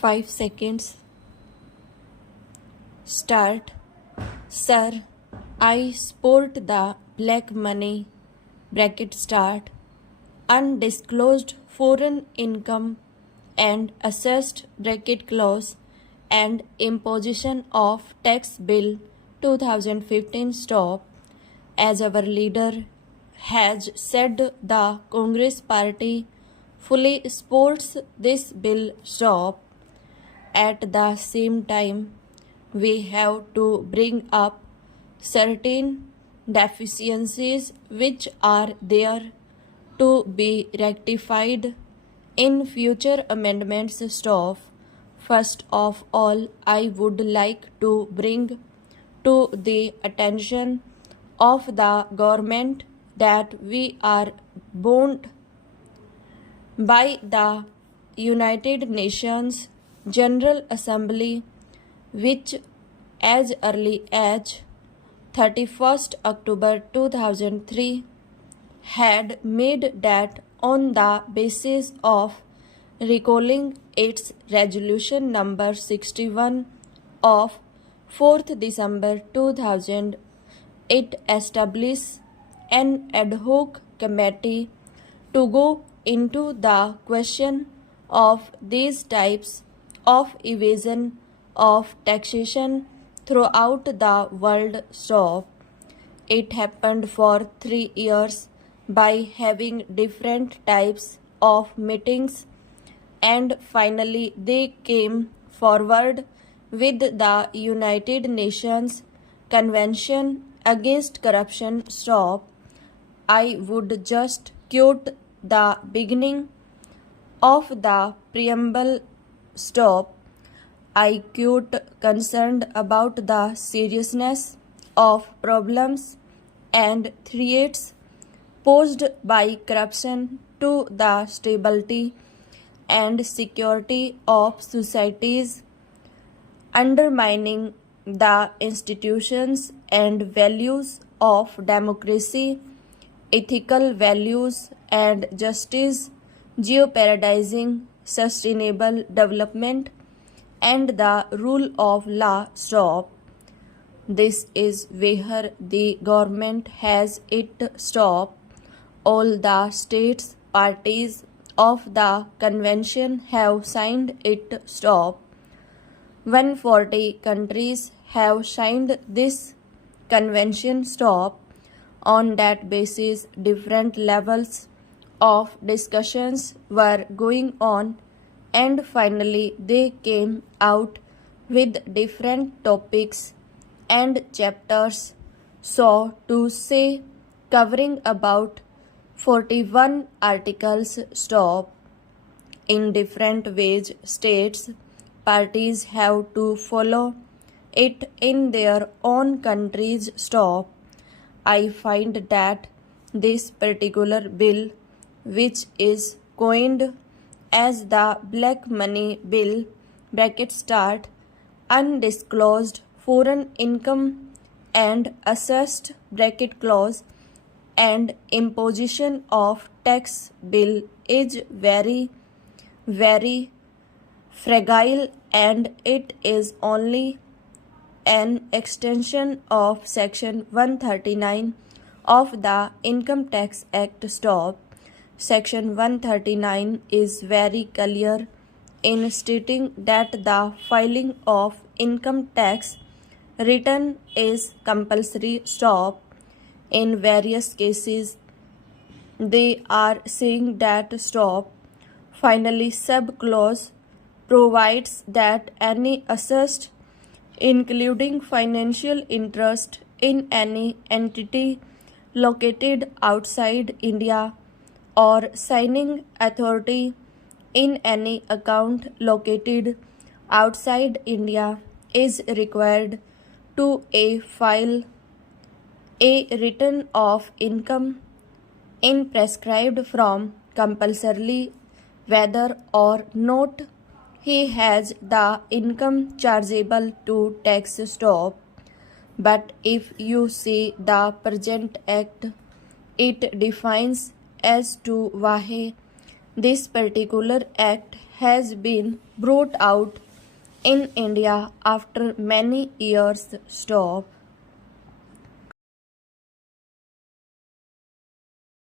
5 seconds. Start. Sir, I sport the black money (start) undisclosed foreign income and assessed (close) and imposition of tax bill 2015 stop. As our leader has said, the Congress party fully supports this bill stop. At the same time, we have to bring up certain deficiencies which are there to be rectified in future amendments stop. First of all, I would like to bring to the attention of the government that we are bound by the United Nations General Assembly, which as early as 31st October 2003 had made that on the basis of recalling its resolution number 61 of 4th December 2000, it established an ad hoc committee to go into the question of these types of evasion of taxation throughout the world stop. It happened for 3 years by having different types of meetings, and finally they came forward with the United Nations Convention Against Corruption stop. I would just quote the beginning of the preamble stop. I quote, concerned about the seriousness of problems and threats posed by corruption to the stability and security of societies, undermining the institutions and values of democracy, ethical values and justice, jeopardizing sustainable development and the rule of law stop. This is where the government has it stop. All the states parties of the convention have signed it stop. 140 countries have signed this convention stop. On that basis, different levels of discussions were going on, and finally they came out with different topics and chapters, so to say, covering about 41 articles stop. In different ways, states parties have to follow it in their own countries stop. I find that this particular bill, which is coined as the black money bill (start), undisclosed foreign income and assessed (close) and imposition of tax bill is very, very fragile, and it is only an extension of Section 139 of the Income Tax Act stop. Section 139 is very clear in stating that the filing of income tax return is compulsory stop. In various cases, they are saying that stop. Finally, sub-clause provides that any assessed, including financial interest in any entity located outside India, or signing authority in any account located outside India, is required to file a return of income in prescribed from compulsorily, whether or not he has the income chargeable to tax stop. But if you see the present act, it defines as to why this particular act has been brought out in India after many years stop